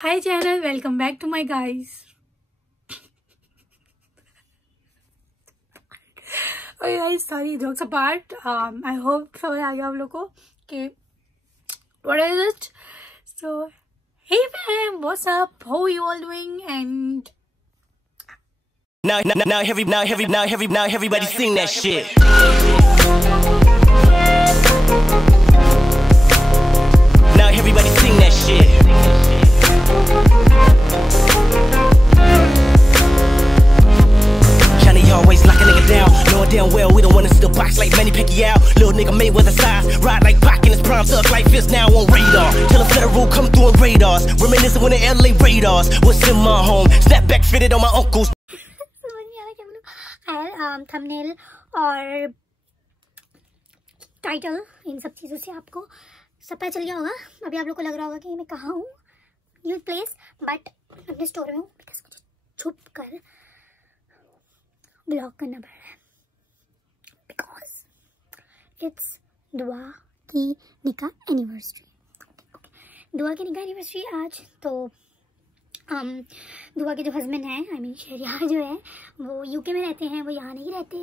Hi channel, welcome back to my guys. Okay guys, sorry, jokes apart. I hope समझ आ गया आप लोग को कि what is it? So hey fam, what's up? How are you all doing? And now everybody sing that shit. Now everybody sing that shit. Johnny always lock a nigga down, knowing damn well we don't wanna see the box like Manny Pacquiao. Little nigga made with a size, ride like Pac in his prime, thug like Fist now on radar. Till the federal come through on radars, reminiscing when the LA Raiders was in my home. Snapback fitted on my uncle's. Thumbnail और title in सब चीज़ों से आपको सब पता चल गया होगा। अभी आप लोग को लग रहा होगा कि मैं कहाँ हूँ, न्यू प्लेस, बट अपने स्टोर में हूँ बिकॉज मुझे छुप कर ब्लॉग करना पड़ रहा है बिकॉज इट्स दुआ की निकाह एनिवर्सरी। दुआ की निकाह एनिवर्सरी आज। तो दुआ के जो हस्बैंड हैं, आई मीन शहरियार जो है, वो यूके में रहते हैं, वो यहाँ नहीं रहते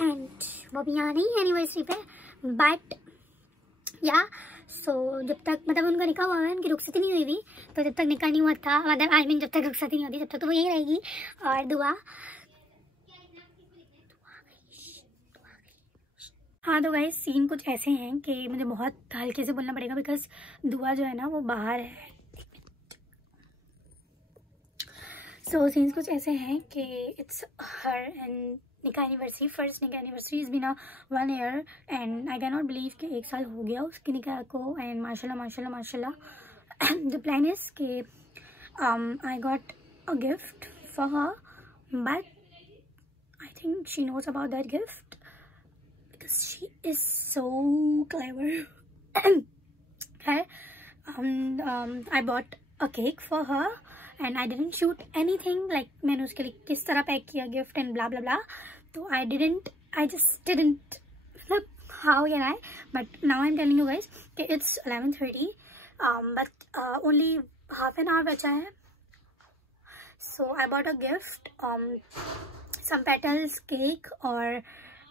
एंड वो भी यहाँ नहीं है एनिवर्सरी पे। बट या सो जब तक मतलब उनका निकाह हुआ है, उनकी रुखसती नहीं हुई थी, तो जब तक निकाह नहीं हुआ था, मतलब आई मीन जब तक रुखसती नहीं होती तब तक तो वो यहीं रहेगी। और दुआ हाँ तो गाइस सीन कुछ ऐसे हैं कि मुझे बहुत हल्के से बोलना पड़ेगा बिकॉज दुआ जो है ना वो बाहर है। सो सीन्स कुछ ऐसे हैं कि इट्स हर एंड निकाह एनिवर्सरी, फर्स्ट निकाह anniversary is been 1 year and I can not believe कि 1 साल हो गया उसकी निकाह को। एंड माशाल्लाह द प्लान इज़ कि I got a gift for her, but I think she knows about that gift because she is so clever. I bought a cake for her and I didn't shoot anything, like मैंने उसके लिए किस तरह pack किया gift and blah ब्ला ब्ला, तो I just didn't, मतलब how can I, but now I'm telling you guys कि it's 11:30 but only half an hour बचा है। So I bought a gift, some petals, cake और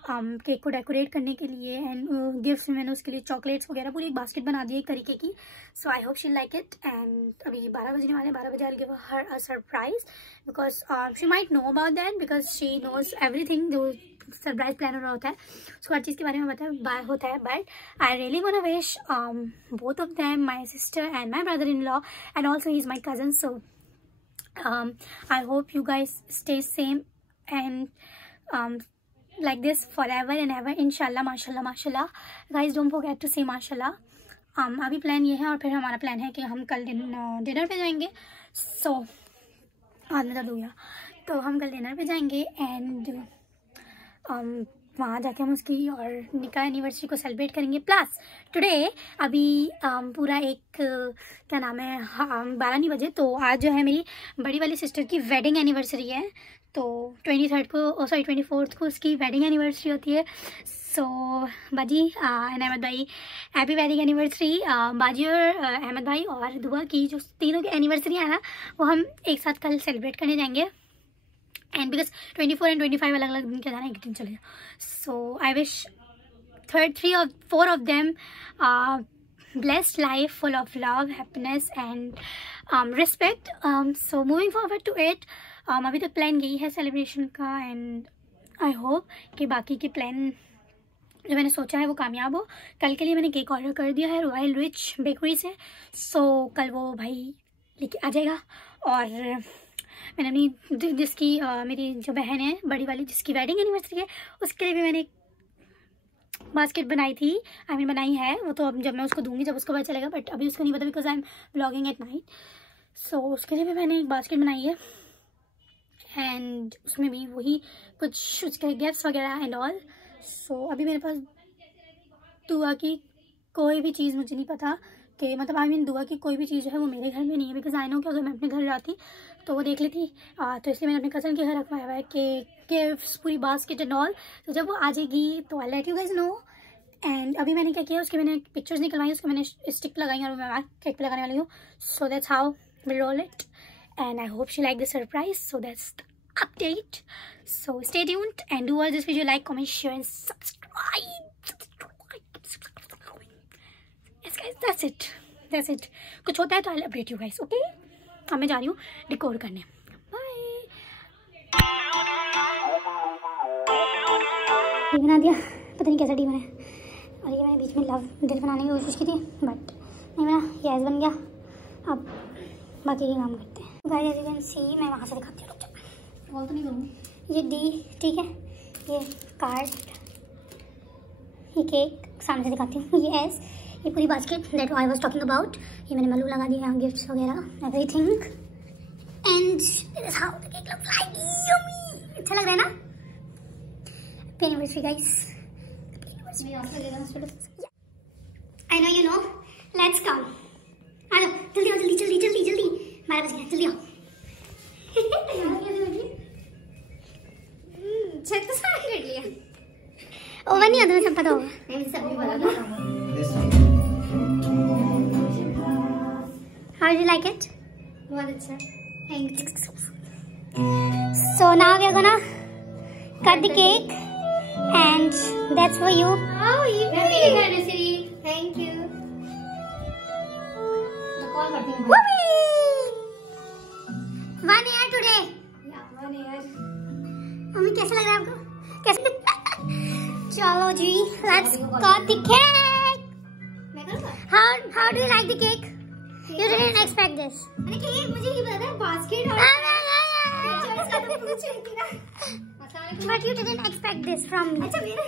केक को decorate करने के लिए एंड गिफ्ट मैंने उसके लिए चॉकलेट्स वगैरह पूरी एक बास्केट बना दी एक तरीके की। So I hope she like it. And अभी 12 बजने वाले, 12 बजे I give her a surprise because she might know about that because she knows everything जो सरप्राइज प्लान हो रहा होता है, उसको हर चीज़ के बारे में होता है। But I really want to wish both of them, my sister and my brother in law and also he is my cousin. So I hope you guys stay same and like this forever and ever, inshallah, माशाल्लाह। guys don't forget to say माशाल्लाह। अभी plan ये है और फिर हमारा plan है कि हम कल डिनर पे जाएंगे। सो आज में हो गया, तो हम कल डिनर पे जाएंगे एंड वहाँ जाके हम उसकी और निकाह एनिवर्सरी को सेलिब्रेट करेंगे। प्लस टुडे अभी पूरा एक क्या नाम है 12 नहीं बजे, तो आज जो है मेरी बड़ी वाली सिस्टर की वेडिंग एनिवर्सरी है। तो 24th को उसकी वेडिंग एनिवर्सरी होती है। सो बाजी एंड अहमद भाई, हैप्पी वेडिंग एनिवर्सरी। बाजी और अहमद भाई और दुआ की जो तीनों की एनिवर्सरी है ना, वो हम एक साथ कल सेलिब्रेट करने जाएंगे। एंड बिकॉज 24 एंड 25 अलग अलग दिन के जाना, एक दिन चलेगा। सो I wish 4 of them blessed life full of love, happiness and respect. So moving forward to it, अभी तक प्लान यही है सेलिब्रेशन का एंड आई होप कि बाकी के प्लान जो मैंने सोचा है वो कामयाब हो। कल के लिए मैंने केक ऑर्डर कर दिया है रॉयल रिच बेकरी से। सो कल वो भाई लेके आ जाएगा। और मैंने अपनी जिसकी मेरी जो बहन है बड़ी वाली, जिसकी वेडिंग एनिवर्सरी है, उसके लिए भी मैंने बास्केट बनाई थी, बनाई है वो। तो अब जब मैं उसको दूंगी, जब उसको पता चलेगा, बट अभी उसको नहीं पता because I am vlogging at night. So उसके लिए भी मैंने एक बास्केट बनाई है एंड उसमें भी वही कुछ उसके गिफ्ट्स वगैरह एंड ऑल। सो अभी मेरे पास दुआ की कोई भी चीज़ मुझे नहीं पता कि मतलब दुआ की कोई भी चीज़ जो है वो मेरे घर में नहीं है बिकॉज आई नो कि अगर मैं अपने घर जाती तो वो देख लेती। तो इसलिए मैंने अपने कज़न के घर रखवाया हुआ है कि गिफ्ट्स पूरी बास्केट एंड ऑल। तो जब वो आ जाएगी तो I let you guys know. And अभी मैंने क्या किया, उसके मैंने पिक्चर्स निकलवाई, उसको मैंने स्टिक लगाई और मैं केक पे लगाने वाली हूँ। So that's how we'll roll it, and I hope she liked the surprise. So that's the update. So stay tuned and do all this video, like, comment, share and subscribe. Yes guys, that's it. कुछ होता है तो I'll update you guys, okay? अब मैं जा रही हूँ record करने. Bye. टी बना दिया, पता नहीं कैसा टी बना है. और ये मैंने बीच में लव दिल बनाने की कोशिश की थी बट नहीं बना. यस बन गया. अब बाकी के काम करते हैं. Guys as you can see, मैं वहाँ से दिखाती हूँ. कॉल तो नहीं करूँगी. ये डी, ठीक है. ये कार्ड, ये केक सामने से दिखाती हूँ. ये एस, ये पूरी basket that I was talking about. ये मैंने मलू लगा दिया, गिफ्ट्स वगैरह everything. And this is how the cake looks like. Yummy. अच्छा लग रहा है ना? Happy anniversary guys. I know you know. Let's come. आ जाओ जल्दी आओ, जल्दी जल्दी जल्दी जल्दी. 12 बज गए, जल्दी आओ. छत तो सारा कर लिया. ओवन नहीं आता, सब पता होगा. नहीं सब भी पता था. How did you like it? बहुत अच्छा. Thanks. So now we are gonna cut the cake and that's for you. Oh, you happy anniversary. Thank you. Call करती हूँ. Whoopee! 1 year today. Yeah, 1 year. Mummy कैसा लग रहा है आपको? कैसे? चलो जी, let's cut the cake. मैं करूँगा. How do you like the cake? You didn't expect this. अरे केक मुझे नहीं पता था. बास्केट और चॉइस का तो पूछ रही थी ना. But you didn't expect this from me. अच्छा मेरा.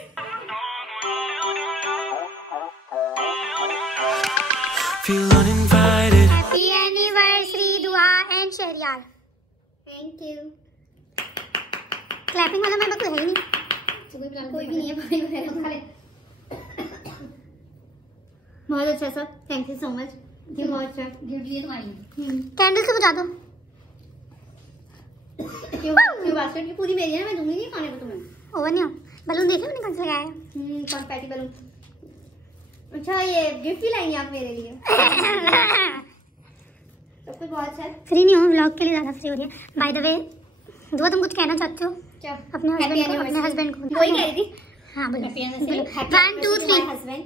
Feel uninvited. Happy anniversary दुआ and Shahryar. Thank you. Clapping वाला मेरे पास है ही नहीं. कोई भी नहीं है. भाई वगैरह खा ले. बहुत अच्छा sir. Thank you so much. बहुत अच्छा गिफ्ट दिए तुम्हारी. कैंडल से बजा दो. क्यों बास्केट की पूरी मेरी है ना, मैं दूंगी नहीं खाने को तुम्हें. ओवन नहीं. बलून देखे मैंने कौन सा लगाया है. Confetti balloon. अच्छा ये गिफ्ट भी लाएंगे आप मेरे लिए. सब कुछ बहुत अच्छा है. फ्री नहीं हूँ, व्लॉग के लिए ज्यादा फ्री हो रही है. बाय द वे दुआ, तुम कुछ कहना चाहते हो क्या अपने हस्बैंड को? वही कह रही थी. हाँ बोलो. 1 2 3 हस्बैंड.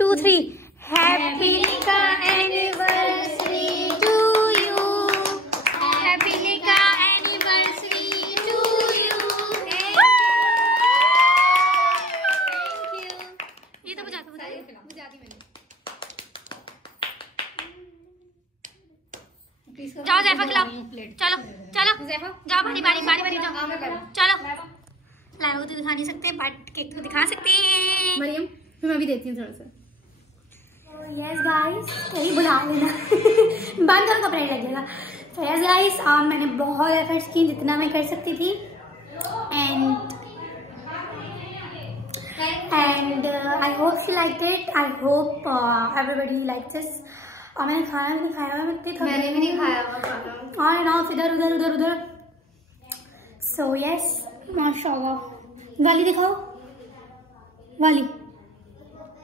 2 3 हैप्पी निका एनिवर्सरी टू यू. हैप्पी निका anniversary to you. Thank you. ये तो बुझा दी मैंने. जाओ ज़ैफा खिलाओ. चलो जाओ. बारी जाओ. चलो लाओ तो दिखा नहीं सकते बट केक तो दिखा सकते हैं. मरियम मैं भी देती हूँ थोड़ा सा. यस गाइस, कहीं बुला लेना. बंद करो, कपड़ा लग जाएगा. तो यस गाइस, मैंने बहुत एफर्ट्स की जितना मैं कर सकती थी. And I hope you like it. I hope everybody like this. और मैंने खाना भी नहीं खाया. मैंने भी नहीं खाया. और ना इधर उधर. सो यस, माशाल्लाह. वाली दिखाओ. वाली.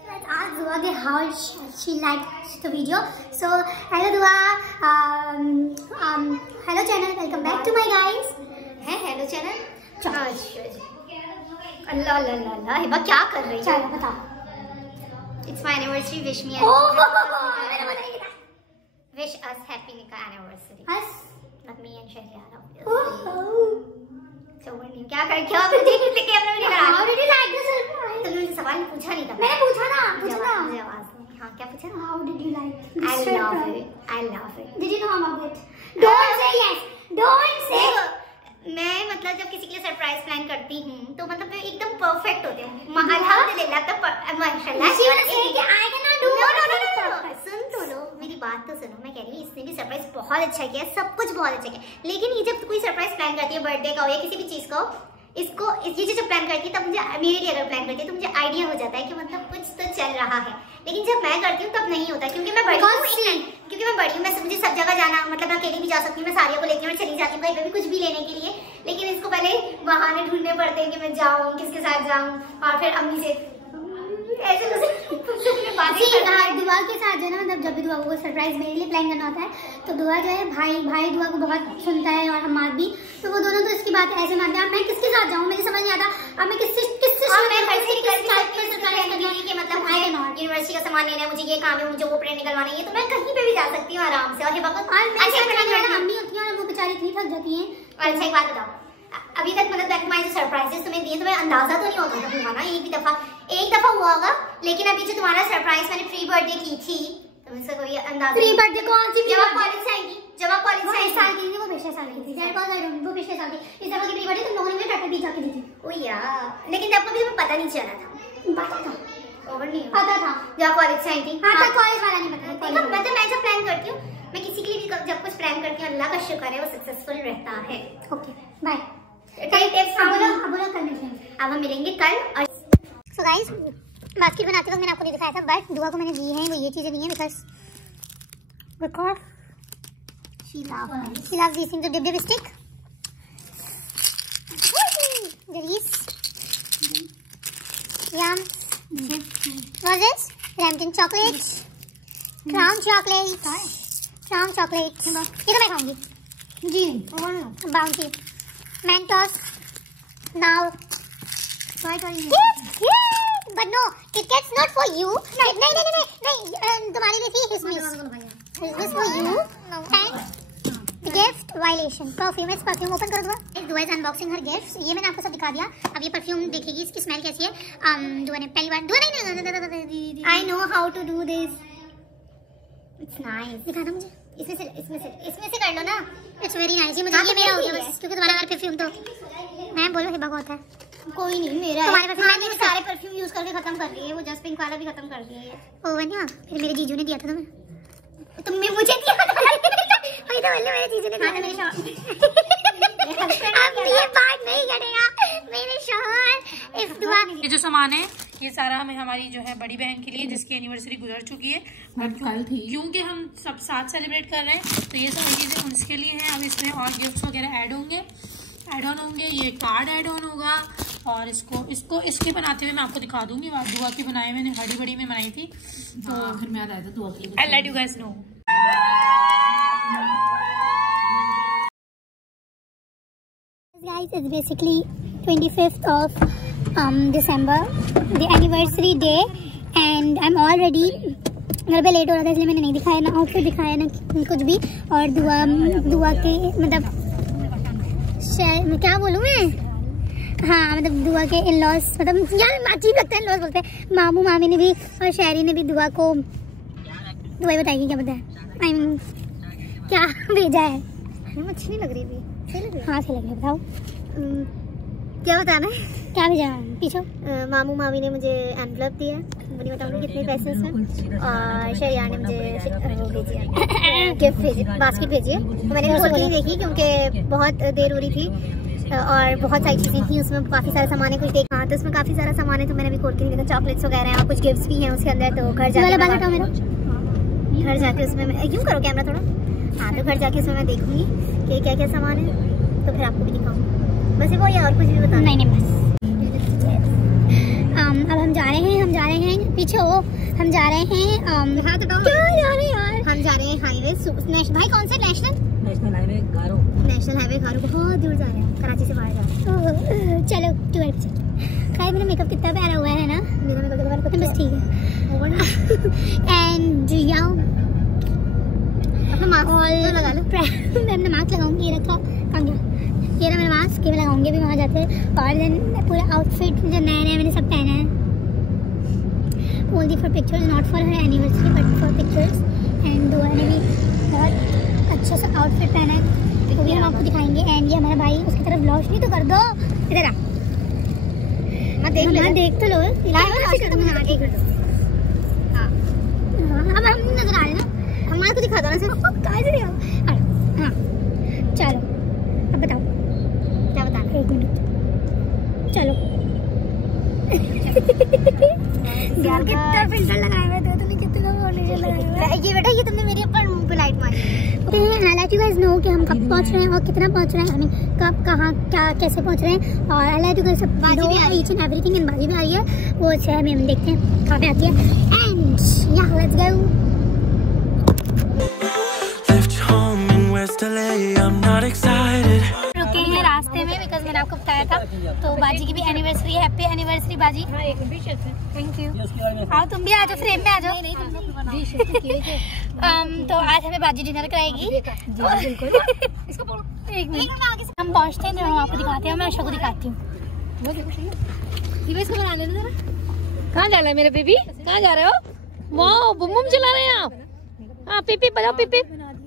Let's ask Dua how she liked the video. So hello Dua. Hello channel. Welcome back to my guys. है hello channel. अल्लाह अल्लाह अल्लाह. हिबा क्या कर रही है? चलो बता. It's my anniversary. Wish me. Wish us happy Nikah anniversary. Us, not me and Shahriar. क्या कर क्या मुझे कैमरा में दिखा. How did you like the surprise? तुमने मुझे सवाल पूछा नहीं था. मैंने पूछा था. मुझे आवाज नहीं. हाँ क्या पूछा? How did you like the surprise? I love it. Did you know about it? Don't say yes. Don't say. मैं मतलब जब किसी के लिए सरप्राइज प्लान करती हूँ तो मतलब मैं एकदम परफेक्ट होती हूँ. अल्हम्दुलिल्लाह. तो माशाल्लाह. सुन तो लो, मेरी बात तो सुनो. मैं कह रही हूँ इसने भी सरप्राइज बहुत अच्छा किया, सब कुछ बहुत अच्छा किया. लेकिन ये जब कोई सरप्राइज प्लान करती है बर्थडे का हो या किसी भी चीज का, ये जब प्लान करती है तब मुझे, मेरे लिए अगर प्लान करती है तो मुझे आइडिया हो जाता है कि मतलब कुछ तो चल रहा है. लेकिन जब मैं करती हूँ तब नहीं होता. क्योंकि मैं बड़ी हूँ, मैं मुझे सब जगह जाना, मतलब मैं अकेली भी जा सकती हूँ. मैं सारियों को लेकर चली जाती हूँ कहीं पे भी कुछ भी लेने के लिए. लेकिन इसको पहले बहाने ढूंढने पड़ते हैं कि मैं जाऊँ, किसके साथ जाऊँ. और फिर अम्मी से दुआ के साथ जो है ना, मतलब जब भी दुआ को सरप्राइज मेरे लिए प्लान करना होता है तो दुआ जो है भाई दुआ को बहुत सुनता है और हमार भी, तो वो दोनों तो इसकी बात ऐसे मानते हैं। अब मैं किसके साथ जाऊँ, मुझे समझ नहीं आता। अब मैं किससे मतलब यूनिवर्सिटी का सामान लेना है, मुझे ये काम है, मुझे वो प्रिंट निकलवाना है, तो मैं कहीं पे भी जा सकती हूँ आराम से। और मम्मी होती है और वो बेचारी इतनी थक जाती है। और अच्छा एक बात बताओ, अभी तक मतलब तुम्हारे जो सरप्राइजेस तुम्हें दिए तुम्हें अंदाजा तो नहीं होता था हुआ ना, एक दफा हुआ होगा, लेकिन अभी जो तुम्हारा सरप्राइज मैंने प्री बर्थडे की थी, तुम इसका कोई अंदाजा? प्री बर्थडे कौन सी? जब आप कॉलेज से आएंगी, जब आप कॉलेज से साल की थी, वो पिछले साल की थी, वो पिछले साल की। इस दफा की प्री बर्थडे तुम लोगों ने मुझे टट्टर भी जाके दी थी। ओ यार, लेकिन तब कभी तुम्हें पता नहीं चला था। पता था, ओवर नहीं पता था जब कॉलेज से आई थी। हाँ, तब कॉलेज वाला नहीं पता। मतलब मैं जब प्लान करती हूँ, मैं किसी के लिए भी जब कुछ प्लान करती हूँ, अल्लाह का शुक्र है वो सक्सेसफुल रहता है। Okay bye. अब हम मिलेंगे कल। और सो गाइस, बास्केट बनाते वक्त मैंने आपको नहीं दिखाया था, बट दुआ को मैंने दी है, वो ये चीजें दी हैं because she loves these things. Dip stick, release, yum. What's this? Lambton chocolate, crown chocolate, crown chocolate. ये तो मैं खाऊंगी जी। Bounty, Mentos. Now, but no, KitKat's not for you. नहीं, तुम्हारे लिए थी किसमिस for you. And gift violation. Perfume. It's perfume. Open करो दुआ। दुआ is unboxing her gifts. ये मैंने आपको सब दिखा दिया। अब ये परफ्यूम देखेगी, इसकी स्मेल कैसी है। दुआ ने पहली बार दुआ नहीं I know how to do this. It's nice. दिखा दो मुझे। इसमें से कर लो ना। It's very nice. ये मुझे ये मेरा हो गया बस, क्योंकि तुम्हारा हर परफ्यूम तो मैं बोलूँ हिबा का होता है। कोई नहीं, मेरा तुम्हारे परफ्यूम मैंने सारे परफ्यूम यूज करके खत्म कर दिए। वो जस्ट पिंक वाला भी खत्म कर दिया है। ओ वनिया, फिर मेरे जीजू ने दिया था तुम्हें। तुमने मुझे दिया था। वही तो बोल मेरे जीजू ने दिया था मेरे शौहर। अब ये बात नहीं करेगा मेरे शौहर। इस दुआ ये जो सामान है ये सारा हमें हमारी जो है बड़ी बहन के लिए, जिसकी एनिवर्सरी गुजर चुकी है, क्योंकि हम सब साथ सेलिब्रेट कर रहे हैं, तो ये सारी चीजें उसके लिए हैं। अब इसमें और गिफ्ट्स वगैरह ऐड ऑन होंगे, ये कार्ड ऐड ऑन होगा। और इसको इसके बनाते हुए मैं आपको दिखा दूंगी। दुआ की बनाई मैंने हड़ी बड़ी में बनाई थी, तो फिर मैं आया था दुआ के लिए। I let you guys know. Guys, it's basically 25th of December, the anniversary day, and I'm all ready. घर पे लेट हो रहा था इसलिए मैंने नहीं दिखाया, ना आउटफिट दिखाया ना कुछ भी। और दुआ के मतलब क्या बोलूँ मैं, हाँ मतलब दुआ के इन-लॉज, मतलब यार अजीब लगता है इन-लॉज बोलते हैं। मामू मामी ने भी और शहरी ने भी दुआ को दुआ बताएगी क्या बताया, आई मीन क्या भेजा है। अच्छी नहीं लग रही भी। हाँ सही लग रही है, बताओ क्या बताना है, क्या भेजा पीछे। मामू मामी ने मुझे एनवलप दिया, वो नहीं बताऊंगी कितने पैसे उसमें, और शरियान ने मुझे वो भेजी है, गिफ्ट भेजी, बास्केट भेजी है। मैंने खोल के नहीं देखी क्योंकि बहुत देर हो रही थी और बहुत सारी चीज़ें थी उसमें, काफ़ी सारा सामान है कुछ देख। हाँ तो उसमें काफ़ी सारा सामान है, तो मैंने भी खोल के नहीं देखा। चॉकलेट्स वगैरह हैं और कुछ गिफ्ट्स भी हैं उसके अंदर। तो घर जाके उसमें मैं यूँ करो कैमरा थोड़ा, हाँ तो घर जाके उसमें मैं देखूंगी कि क्या क्या सामान है, तो फिर आपको भी दिखाऊंगी। बस वो या और कुछ भी बताना? नहीं बस। अब हम जा रहे हैं पीछे हो, हम जा रहे हैं क्या जा रहे हैं यार, हम जा रहे हैं हाईवे भाई कौन सा नेशनल हाईवे गारो, बहुत दूर जा रहे हैं, कराची से बाहर जा रहे हैं। चलो खाई मेरा मेकअप कितना प्यारा हुआ है ना, मेरा मेकअप बस ठीक है। एंड लगा लो मैं मास्क लगाऊंगी, ये रखा कहाँ गया, ये ना मेरा मास्क, ये मैं लगाऊंगी भी वहाँ जाते। और देन पूरा आउटफिट जो नया मैंने सब पहना है, only for pictures, not for her anniversary but for pictures. And दुआ ने भी बहुत अच्छा सा आउटफिट पहना है, वो भी हम आपको दिखाएंगे। एंड ये हमारा भाई, उसकी तरफ लॉन्च नहीं तो कर दो, इधर आ देख तो लो, अब हम नजर आ रहे ना, हमारे को दिखा दो ना सिर्फ। हाँ चलो अब बताओ क्या बताना, 1 मिनट चलो। कितना फिल्टर लगाए हुए थे तुमने, कितना फाउंडेशन लगाया है ये बेटा, ये तुमने मेरे ऊपर मुंह पे लाइट मारी। I let you guys know know कि हम कब पहुंच रहे हैं और कितना पहुंच रहे हैं, आई मीन कब कहाँ क्या कैसे पहुंच रहे हैं। और आई लाइक टू सब बाजी भी आ रही है, एवरीथिंग इन बाजी भी आ रही है, वो अच्छा है। हम देखते हैं कहाँ पे आती है। एंड यहाँ लेट्स गो। रुके हैं रास्ते में बिकॉज मैंने आपको बताया था। तो बाजी की भी एनिवर्सरी है। हैप्पी एनिवर्सरी बाजी। Thank you. आओ तुम भी आ जाओ, फ्रेम में आ जाओ। तो आज हमें बाजी डिनर कराएगी। एक मिनट हम पहुँचते हैं, हम आपको दिखाते हैं। मैं आशा को दिखाती हूँ। कहाँ जा रहे हैं मेरे बेबी? कहाँ जा रहे हो? वाह बुम बुम चला रहे हैं आप। हाँ पीपी बजाओ, पीपी।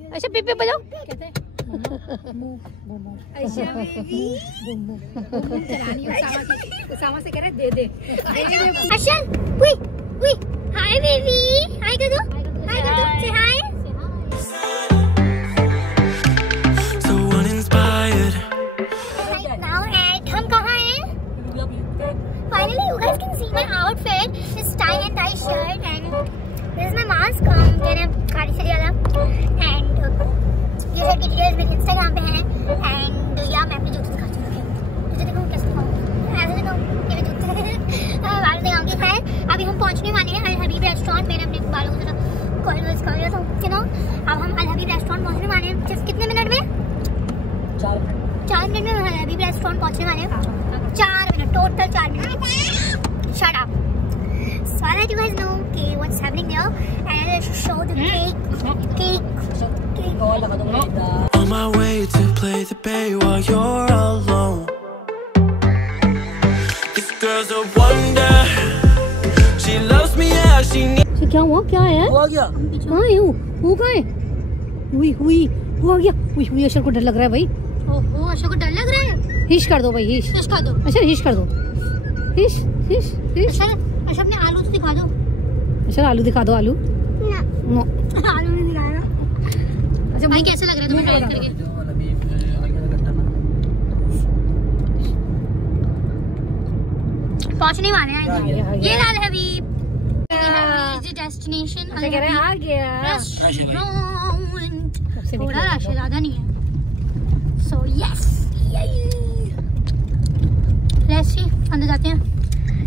अच्छा पीपी बजाओ। उसामा से कह रहे दे दे। अच्छा वी वी हाय बेबी, हाय कर दो, हाय कर दो, से हाय। नाउ एट हम कहाँ हैं? Finally, you guys can see my outfit. This tie and tie shirt and this is my mask. मैंने गाड़ी से लिया था and ये सब डिटेल्स मेरे Instagram पे हैं and या मैं अपनी जूते दिखाती हूँ। जूते दिखाऊँ कैसे दिखाऊँ? ऐसे दिखाऊँ? ये भी जूते बाल दिखाऊँगी। खैर अभी हम पहुँचने वाले हैं अल हबीब रेस्टोरेंट। मैंने अपने बालों को थोड़ा कॉल कर लिया था, you know। अब हम अल हबीब रेस्टोरेंट पहुँचने वाले हैं। सिर्फ कितने मिनट में? 4 मिनट में अल हबीब रेस्टोरेंट पहुँचने वाले हैं। 4 minute total 4 minute. Shut up. So I let you guys know okay, what's happening there, and I'll show the cake. On my way to play the bay while you're alone. This girl's a wonder. She loves me as she needs. क्या हुआ? क्या है? वो आ गया। कहाँ है वो कहाँ है? हुई वो आ गया। हुई अशर को डर लग रहा है भाई। ओहो अशर को डर लग रहा है। हिश कर दो भाई, हिश कर दो। अच्छा हिश कर दो, हिश हिश हिश। अच्छा अपने आलू तो दिखा दो। अच्छा आलू दिखा दो। आलू नो आलू नहीं दिखाया। अच्छा भाई कैसे लग रहा है तुम्हें ड्राइव करके? पहुंचने वाले हैं। ये लाल हबीब डेस्टिनेशन आ गया। थोड़ा रश ज्यादा नहीं है। सो यस लेट्स सी अंदर जाते हैं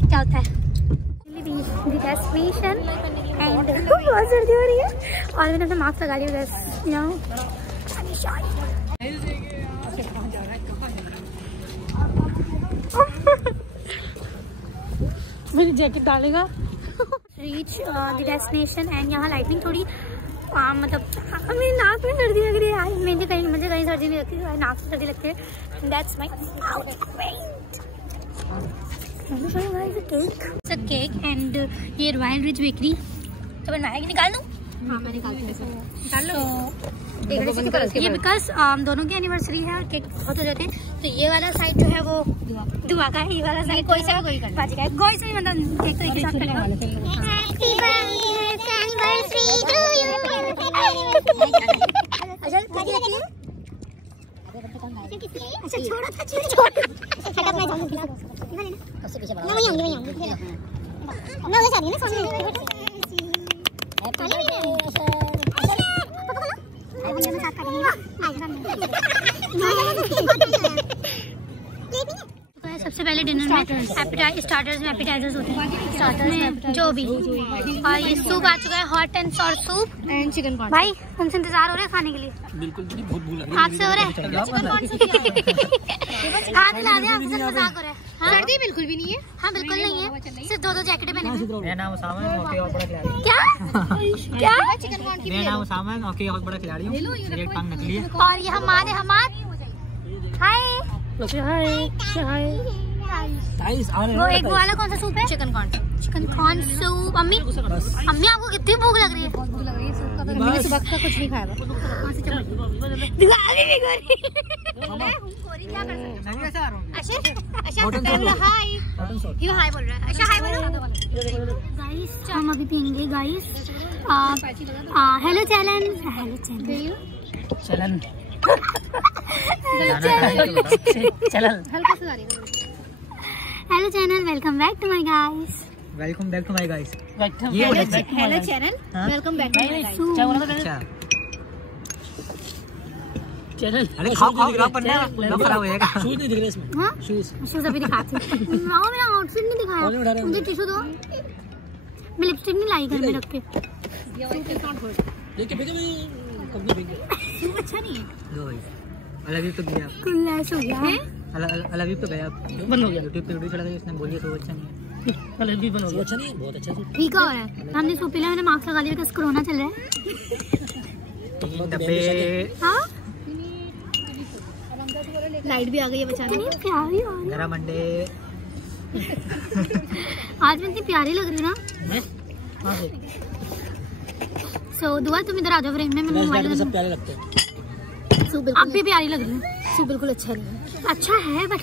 क्या होता है। डेस्टिनेशन एंड बहुत सर्दी हो रही है और मैंने अपना मास्क लगा लिया। मेरी जैकेट डालेगा। रीच द डेस्टिनेशन एंड यहाँ लाइटिंग थोड़ी मतलब मेरी नाक में सर्दी लग रही है। मुझे कहीं सर्दी नहीं लगती, नाक में सर्दी लगती है। दैट्स माय केक एंड ये रॉयल रिच बेकरी। तो बनवाया कि निकाल दूँ? हाँ मैं निकालती हूँ। निकाल लो। ये बिकॉज दोनों की एनिवर्सरी है और केक बहुत हो जाते हैं। तो ये वाला साइड जो है वो दुआ का है, ये वाला साइड कोई से कोई का है। कोई से भी मतलब केक तो एक साथ कटेगा। अच्छा छोड़ो था छोड़ो। सबसे पीछे बढ़ा। मैं आऊंगी मैं उधर जा रही हूं ना सामने। सबसे पहले डिनर में स्टार्टर्स में एपिटाइजर्स होते हैं। स्टार्टर्स में जो भी। और ये सूप आ चुका है, hot and sour soup and chicken corn. भाई हमसे इंतजार हो रहा है खाने के लिए। बिल्कुल बहुत भूख लग रही है। आपसे हो रहा है? चिकन कॉर्न से क्या हाथ ला दे, आपसे मजाक हो रहा है। सर्दी बिल्कुल भी नहीं है। हाँ बिल्कुल नहीं है, सिर्फ 2 जैकेटें पहने हैं। मेरा नाम उसामा है, ओके और बड़ा खिलाड़ी। क्या चिकन कॉर्न की? मेरा नाम उसामा है, ओके और बड़ा खिलाड़ी हूं। मेरी एक टांग निकली है। और ये हमारे हाय वो एक वो वाला कौन सा सूप है? Chicken corn soup. अम्मी आपको कितनी भूख लग रही है? मैंने सुबह का कुछ नहीं खाया। हाय बोल रहा है। अच्छा हाय बोलो गाइस। हम अभी पियेंगे guys. Hello channel hello channel welcome back to my guys. Welcome back to my guys. Hello channel welcome back to my guys. Channel. अरे खाओ खाओ ब्लॉग बनना है, ब्लॉग खराब हो जाएगा। शूज नहीं दिख रहे इसमें। हाँ शूज शूज अभी दिखाती हूँ। मेरा आउटफिट नहीं दिखाया, मुझे टिश्यू दो। मैं लिपस्टिक नहीं लाई घर में रख के। देखिए बेटे मैं कब भी सूप अच्छा नहीं है। दो भाई अलग ही तो गया, कुल्लाश हो गया है। अलग ही तो गया, बंद हो गया। यूट्यूब पे वीडियो चला गया, इसने बोलिए तो अच्छा नहीं है। अलग भी बंद हो गया। अच्छा नहीं है, बहुत अच्छा है। ठीक हो रहा है। हमने सूप पिला, मैंने मास्क लगा लिया बिकॉज़ कोरोना चल रहा है। डब्बे हाँ लाइट भी आ गई है बचाने। कितनी प्यारी आ रही है। गरम अंडे। आज मैं इतनी प्यारी लग रही हूँ ना। सो दुआ तुम इधर आ जाओ फ्रेम में। मैं मोबाइल सब प्यारे लगते हैं। अब भी प्यारी लग रही है। सूप बिल्कुल अच्छा नहीं है। अच्छा है बट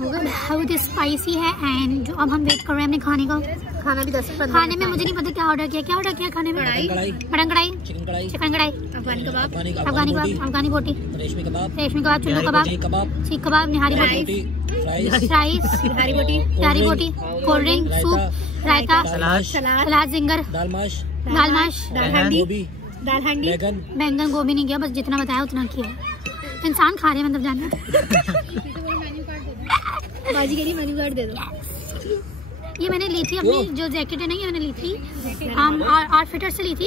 बहुत स्पाइसी है। एंड जो अब हम वेट कर रहे हैं अपने खाने का। खाना भी 10-15 खाने में मुझे नहीं पता क्या ऑर्डर किया। क्या ऑर्डर किया खाने में? मटन कढ़ाई, चिकन कढ़ाई, अफगानी कबाब, अफगानी बोटी, रेशमी कबाब, चुल्लू कबाब, सीख कबाब, निहारी बोटी, राइस, निहारी बोटी, कोल्ड ड्रिंक, सूप, रायता, सलाद, जिंगर, दाल माश, दाल हांडी, बैंगन गोभी नहीं किया, बस जितना बताया उतना किया। इंसान खा रहे मतलब जानना। बाजी के लिए मेन्यू कार्ड दे दो। ये मैंने ली थी अपनी जो जैकेट है ना, ये मैंने ली थी आउटफिटर से ली थी।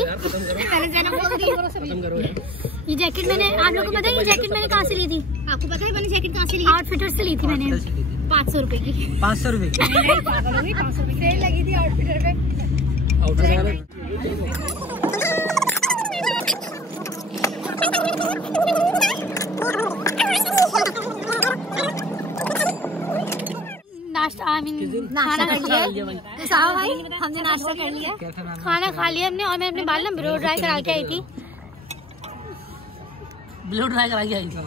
ये जैकेट मैंने, आप लोगों को पता है ये जैकेट मैंने कहाँ से ली थी? आपको पता है मैंने जैकेट कहाँ से ली? आउटफिटर से ली थी मैंने 500 रुपए की। 500 रुपए सेल लगी थी आउटफिटर पे। नाश्ता खाना कर लिया भाई, हमने नाश्ता कर लिया, खाना खा लिया हमने। और मैं अपने बाल ना ब्लो ड्राई करा के आई थी। ब्लो ड्राई करा के आई थी।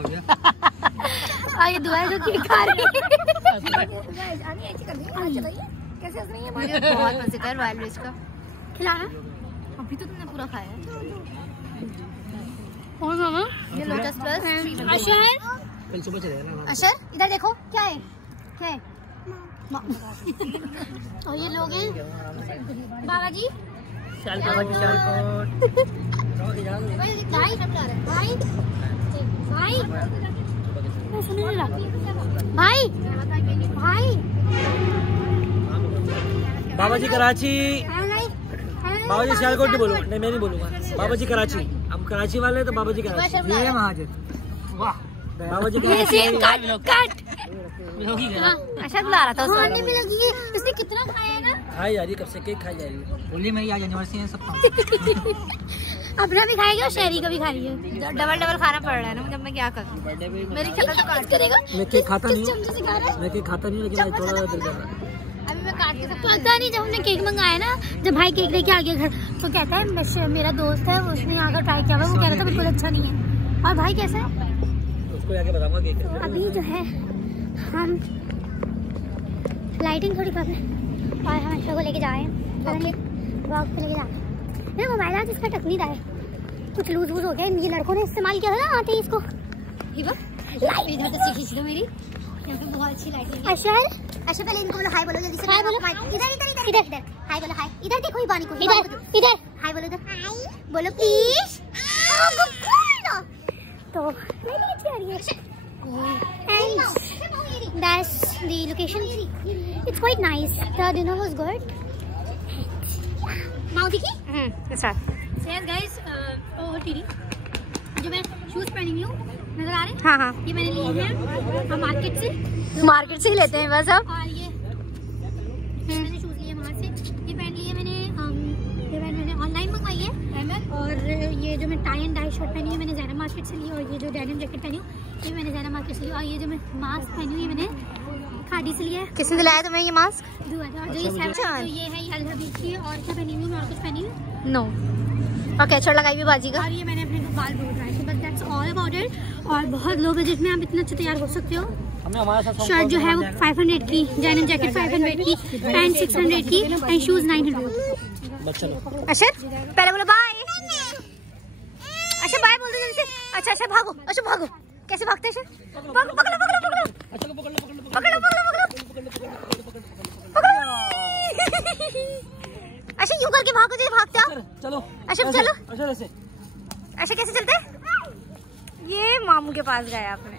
और ये दुआ जो केक खा रही है। बहुत मजेदार वाइल्ड रिच का खिलाना अभी तो तुमने पूरा खाया है। और मामा ये लोटस प्लस अशर, कल सुबह चलेगा ना। अशर इधर देखो क्या है, क्या है? और ये लोग हैं बाबा जी। भाई भाई भाई मैं सुन नहीं रहा। भाई भाई बाबा जी कराची, बाबा जी सियालकोट नहीं बोलूंगा। नहीं मैं नहीं बोलूंगा। बाबा जी कराची, हम कराची वाले तो बाबा जी कराची। ये महाजन। वाह बाबा जी कराची। अच्छा बुला रहा था उस खाने में लगी है। इसने कितना खाया है ना? खाई जा रही है, कब से केक खाई जा रही है। बोलिए मेरी आज एनिवर्सरी है सबका। अपना भी खाएगी और शहरी का भी खा रही है। डबल खाना पड़ रहा है ना, जब मैं क्या करूँ। मेरी शक्ल तो काट करेगा। मैं केक खाता नहीं चमचे से खा रहा है। मैं केक खाता नहीं, लेकिन आज थोड़ा दिल कर रहा है। अभी मैं काट के पता नहीं, जब हमने केक मंगाया ना, जब भाई केक लेके आ गया घर तो कहता है मेरा दोस्त है उसने आकर ट्राई किया हुआ, वो कह रहा था बिल्कुल अच्छा नहीं है। और भाई कैसा है उसको आके बताऊंगा केक। अभी जो है हम लाइटिंग थोड़ी कम है और हम अच्छा को लेके जा रहे हैं। ब्लॉग पे लेके जा रहे हैं। मेरा मोबाइल आज इसका टक नहीं रहा है, कुछ लूज वूज हो गया। ये लड़कों ने इस्तेमाल किया था ना आते ही इसको। इधर से खींच दो मेरी, यहाँ पे बहुत अच्छी लाइटिंग है। अच्छा पहले इनको बोलो हाय बोलो जल्दी से। हाय बोलो। इधर इधर इधर इधर इधर हाय बोलो। हाय इधर देखो हिबानी को। इधर इधर हाय बोलो। इधर हाय बोलो प्लीज। तो नहीं अच्छी आ रही है। And that's the location. It's quite nice. The dinner was good. माँ दिखी? अच्छा So yes guys, जो मैं शूज पहनी हुई हूँ नजर आ रहे हैं? हाँ हाँ ये मैंने लिए हैं मार्केट से। मार्केट से ही लेते हैं बस अब। और ये मैंने शूज लिए वहाँ से। ये पहन लिए मैंने ऑनलाइन मंगवाई है। और ये जो मैं टाई एंड डाई शर्ट पहनी है मैंने ज़ारा मार्केट से ली। और ये जो डेनिम जैकेट पहनी हूँ ये मैंने ज़ारा मार्केट से ली। और ये जो मैं मास्क पहनी हुई है मैंने खादी से लिया है। किसने दिलाया तुम्हें ये मास्क? जो ये है अल हबीब की। और क्या पहनी हुई मैं और कुछ पहनी हुई नो। और कैचर लगाई हुई बाजी का। और ये मैंने अपने बाल ब्लो ड्राई किए। बस दैट्स ऑल अबाउट इट। और बहुत लो बजट में आप इतना अच्छा तैयार हो सकते हो। हमने हमारे साथ शर्ट जो है वो 500 की, डेनिम जैकेट 500 की, पैंट 600 की एंड शूज 900। अच्छा पहले बोलो बाय। अच्छा बाय बोल दो जल्दी से। अच्छा अच्छा भागो। अच्छा भागो। कैसे भागते हैं? भागो पकड़ो पकड़ो पकड़ो पकड़ो पकड़ो पकड़ो। अच्छा यूं करके भागो जैसे भागते हो। चलो अच्छा चलो। अच्छा ऐसे ऐसे कैसे चलते? ये मामू के पास गए आपने।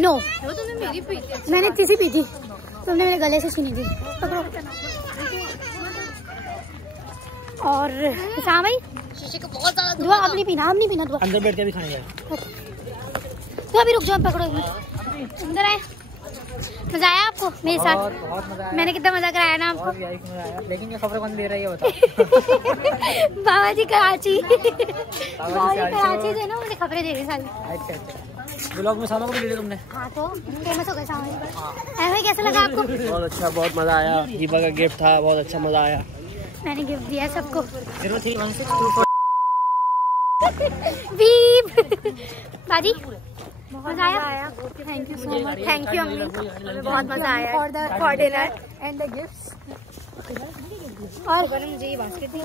नो तुमने मेरी पी थी, मैंने तीसरी पी थी, तुमने मेरे गले से छीनी थी। पकड़ो। और शाम भाई शीशे को बहुत ज्यादा दुआ अब नहीं पीना दुआ। अंदर बैठ के भी खाने जाए। तो अभी रुक जाओ, पकड़ो अंदर आए। मजा आया आपको मेरे साथ? बहुत मजा आया। मैंने कितना मजा कराया ना आपको? मजा आया। लेकिन ये खबरें कौन दे रही है बताओ। बाबा जी कराची से ना मुझे खबरें दे रही सारी। अच्छा ब्लॉग में शाम को भी ले तुमने? हाँ तो फेमस हो गए शाम भाई। कैसा लगा आपको? बहुत अच्छा, बहुत मजा आया। हिबा का गिफ्ट था, बहुत अच्छा मजा आया। मैंने गिफ्ट दिया सबको। 031624 बाजी मजा आया। Thank you so much. Thank you अम्मी, बहुत मजा आया for dinner and the gifts. और मुझे ये बास्केट दी।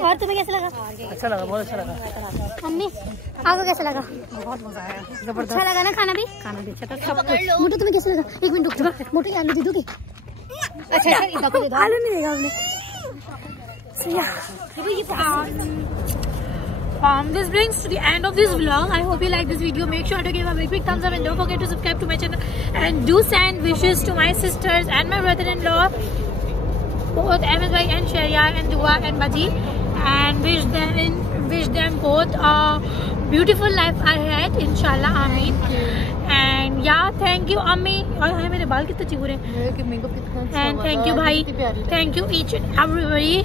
और तुम्हें कैसा लगा? अच्छा लगा, बहुत अच्छा लगा। मम्मी आपको कैसा लगा? बहुत मजा आया, अच्छा लगा ना? खाना भी अच्छा था सब कुछ। मोटू तुम्हें कैसा लगा? एक मिनट रुक जाओ, मोटू आलू दे दोगे? अच्छा आलू नहीं देगा आपने? This brings to the end of this vlog. I hope you like this video. Make sure to give a big thumbs up and don't forget to subscribe to my channel. And do send wishes to my sisters and my brother-in-law, both MS Bhai and Sharia and Dua and Baji, and wish them both a beautiful life ahead. Inshallah, Ameen. And yeah, thank you, Ammi. और मेरे बाल कितने चिकूरे हैं. And thank you, Bhai. Thank you each and everybody.